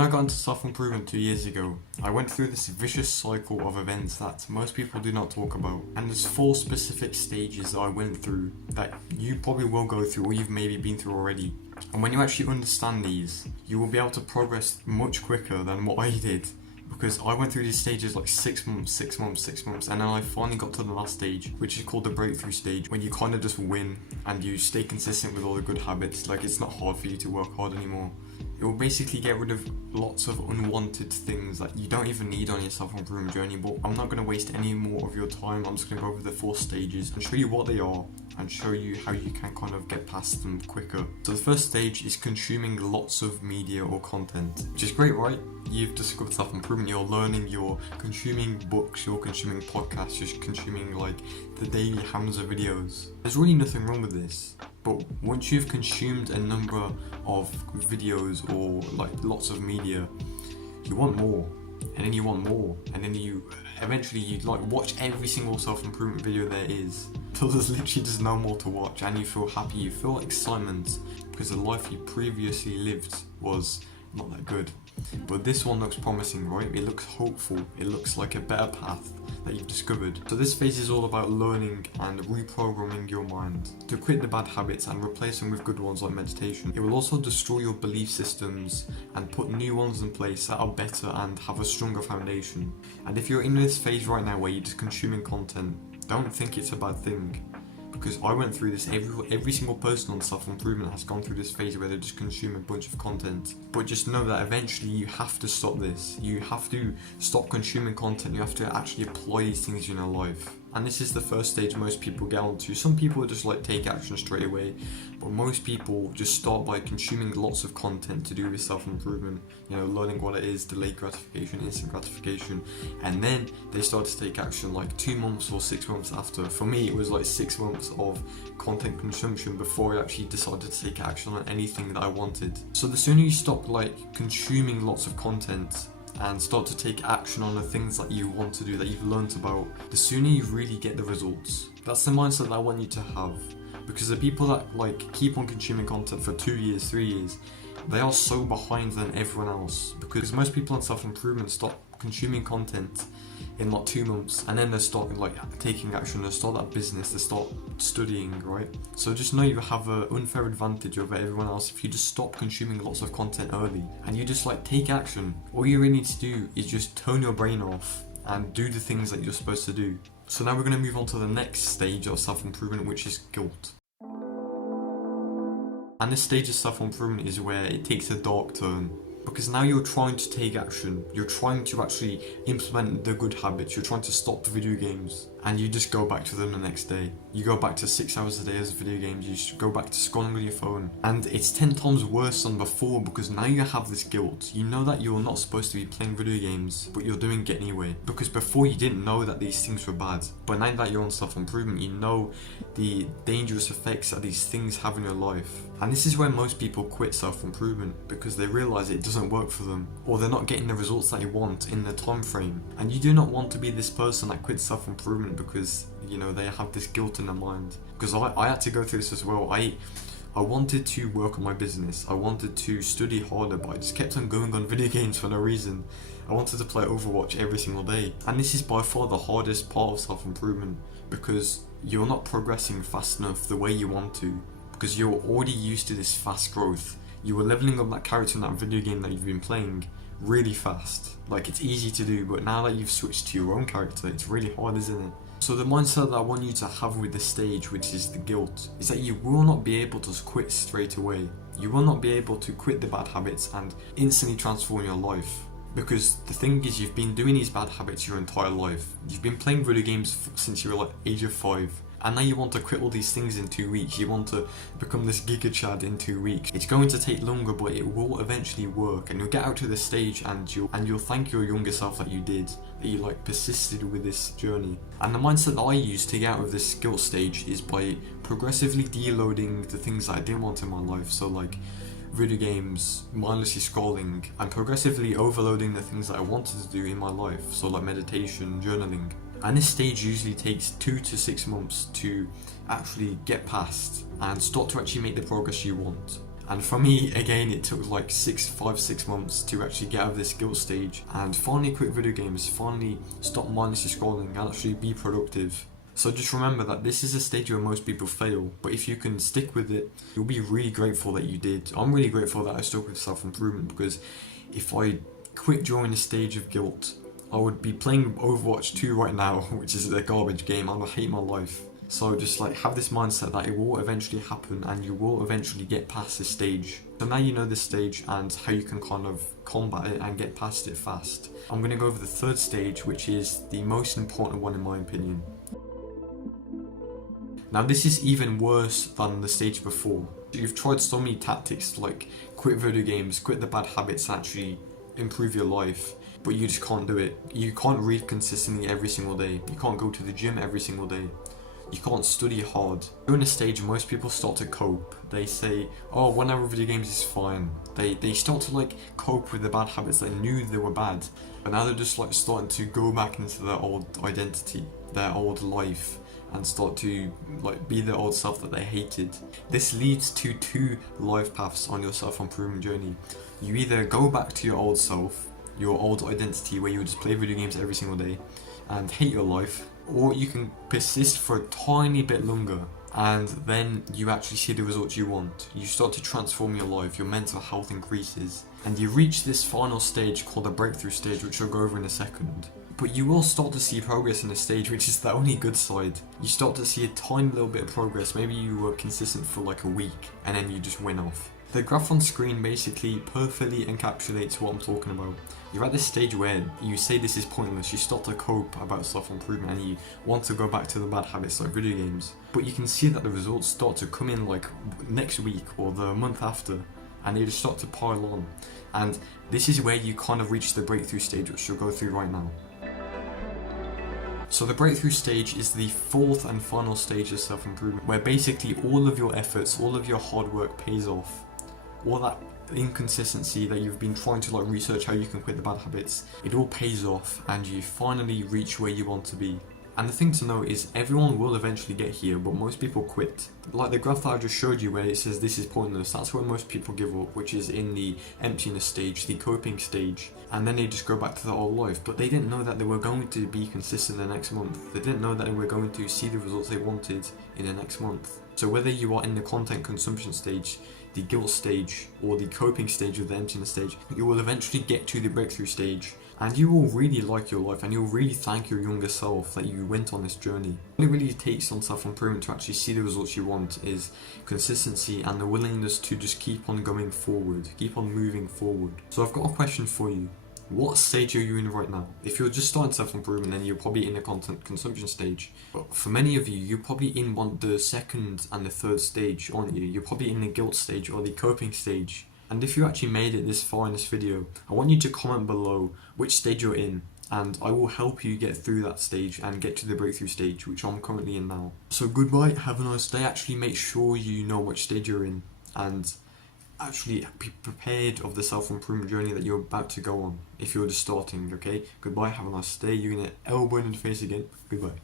When I got into self-improvement 2 years ago, I went through this vicious cycle of events that most people do not talk about. And there's 4 specific stages that I went through that you probably will go through or you've maybe been through already. And when you actually understand these, you will be able to progress much quicker than what I did. Because I went through these stages like 6 months, and then I finally got to the last stage, which is called the breakthrough stage, when you kind of just win and you stay consistent with all the good habits. Like, it's not hard for you to work hard anymore. It will basically get rid of lots of unwanted things that you don't even need on your self-improvement journey. But I'm not going to waste any more of your time. I'm just going to go over the 4 stages and show you what they are and show you how you can kind of get past them quicker. So the first stage is consuming lots of media or content, which is great, right? You've discovered self-improvement, you're learning, you're consuming books, you're consuming podcasts, you're consuming like the daily hundreds of videos. There's really nothing wrong with this. But once you've consumed a number of videos or like lots of media, you want more, and then you want more, and then you like watch every single self-improvement video there is till there's literally just no more to watch, and you feel happy, you feel excitement because the life you previously lived was not that good. But this one looks promising, right? It looks hopeful, it looks like a better path that you've discovered. So this phase is all about learning and reprogramming your mind to quit the bad habits and replace them with good ones like meditation. It will also destroy your belief systems and put new ones in place that are better and have a stronger foundation. And if you're in this phase right now where you're just consuming content, don't think it's a bad thing. Because I went through this, every single person on self-improvement has gone through this phase where they just consume a bunch of content. But just know that eventually you have to stop this. You have to stop consuming content. You have to actually apply these things in your life. And this is the first stage most people get onto. Some people just like take action straight away, but most people just start by consuming lots of content to do with self-improvement, learning what it is, delayed gratification, instant gratification, and then they start to take action like 2 months or 6 months after. For me, it was like 6 months of content consumption before I actually decided to take action on anything that I wanted. So the sooner you stop like consuming lots of content and start to take action on the things that you want to do, that you've learnt about, the sooner you really get the results. That's the mindset that I want you to have. Because the people that like keep on consuming content for 2 years, 3 years, they are so behind than everyone else. Because most people on self-improvement stop consuming content in like 2 months, and then they start like taking action, they start that business, they start studying, right? So just know you have an unfair advantage over everyone else if you just stop consuming lots of content early and you just like take action. All you really need to do is just turn your brain off and do the things that you're supposed to do. So now we're going to move on to the next stage of self-improvement, which is guilt. And this stage of self-improvement is where it takes a dark turn. Because now you're trying to take action, you're trying to actually implement the good habits, you're trying to stop video games, and you just go back to them the next day. You go back to 6 hours a day as video games, you go back to scrolling with your phone. And it's 10 times worse than before because now you have this guilt. You know that you're not supposed to be playing video games, but you're doing it anyway. Because before you didn't know that these things were bad. But now that you're on self-improvement, you know the dangerous effects that these things have in your life. And this is where most people quit self-improvement because they realise it doesn't work for them, or they're not getting the results that they want in the time frame. And you do not want to be this person that quits self-improvement because they have this guilt in their mind. Because I had to go through this as well. I wanted to work on my business, I wanted to study harder, but I just kept on going on video games for no reason. I wanted to play Overwatch every single day, and this is by far the hardest part of self-improvement because you're not progressing fast enough the way you want to, because you're already used to this fast growth. You were leveling up that character in that video game that you've been playing really fast. Like, it's easy to do, but now that you've switched to your own character, it's really hard, isn't it? So the mindset that I want you to have with this stage, which is the guilt, is that you will not be able to quit straight away. You will not be able to quit the bad habits and instantly transform your life. Because the thing is, you've been doing these bad habits your entire life. You've been playing video games since you were like age of 5. And now you want to quit all these things in 2 weeks. You want to become this Giga Chad in 2 weeks. It's going to take longer, but it will eventually work. And you'll get out to this stage and you'll thank your younger self that you did, that you like persisted with this journey. And the mindset that I use to get out of this guilt stage is by progressively deloading the things that I didn't want in my life. So like video games, mindlessly scrolling, and progressively overloading the things that I wanted to do in my life. So like meditation, journaling. And this stage usually takes 2 to 6 months to actually get past and start to actually make the progress you want. And for me, again, it took like 6 months to actually get out of this guilt stage and finally quit video games, finally stop mindlessly scrolling and actually be productive. So just remember that this is a stage where most people fail, but if you can stick with it, you'll be really grateful that you did. I'm really grateful that I stuck with self-improvement, because if I quit during the stage of guilt, I would be playing Overwatch 2 right now, which is a garbage game. I would hate my life. So just like have this mindset that it will eventually happen and you will eventually get past this stage. So now you know this stage and how you can kind of combat it and get past it fast. I'm going to go over the third stage, which is the most important one in my opinion. Now this is even worse than the stage before. You've tried so many tactics like quit video games, quit the bad habits, actually improve your life, but you just can't do it. You can't read consistently every single day. You can't go to the gym every single day. You can't study hard. During this stage, most people start to cope. They say, oh, 1 hour of video games is fine. They start to like cope with the bad habits they knew they were bad, but now they're just like starting to go back into their old identity, their old life, and start to like be the old self that they hated. This leads to two life paths on your self-improvement journey. You either go back to your old self, your old identity where you just play video games every single day and hate your life, or you can persist for a tiny bit longer and then you actually see the results you want. You start to transform your life, your mental health increases, and you reach this final stage called the breakthrough stage, which I'll go over in a second. But you will start to see progress in this stage, which is the only good side. You start to see a tiny little bit of progress. Maybe you were consistent for like a week and then you just went off. The graph on screen basically perfectly encapsulates what I'm talking about. You're at this stage where you say this is pointless, you start to cope about self-improvement and you want to go back to the bad habits like video games. But you can see that the results start to come in like next week or the month after, and they just start to pile on. And this is where you kind of reach the breakthrough stage, which we'll go through right now. So the breakthrough stage is the fourth and final stage of self-improvement, where basically all of your efforts, all of your hard work pays off. All that inconsistency that you've been trying to like research how you can quit the bad habits, it all pays off and you finally reach where you want to be. And the thing to know is everyone will eventually get here, but most people quit. Like the graph that I just showed you where it says this is pointless, that's where most people give up, which is in the emptiness stage, the coping stage. And then they just go back to their old life, but they didn't know that they were going to be consistent the next month. They didn't know that they were going to see the results they wanted in the next month. So whether you are in the content consumption stage, the guilt stage, or the coping stage of the emptiness stage, you will eventually get to the breakthrough stage. And you will really like your life and you'll really thank your younger self that you went on this journey. What it really takes on self-improvement to actually see the results you want is consistency and the willingness to just keep on going forward, keep on moving forward. So I've got a question for you. What stage are you in right now? If you're just starting self-improvement, then you're probably in the content consumption stage. But for many of you, you're probably in the second and the third stage, aren't you? You're probably in the guilt stage or the coping stage. And if you actually made it this far in this video, I want you to comment below which stage you're in, and I will help you get through that stage and get to the breakthrough stage, which I'm currently in now. So goodbye, have a nice day. Actually make sure you know which stage you're in and actually be prepared of the self-improvement journey that you're about to go on if you're just starting, okay? Goodbye, have a nice day. You're gonna elbow in the face again. Goodbye.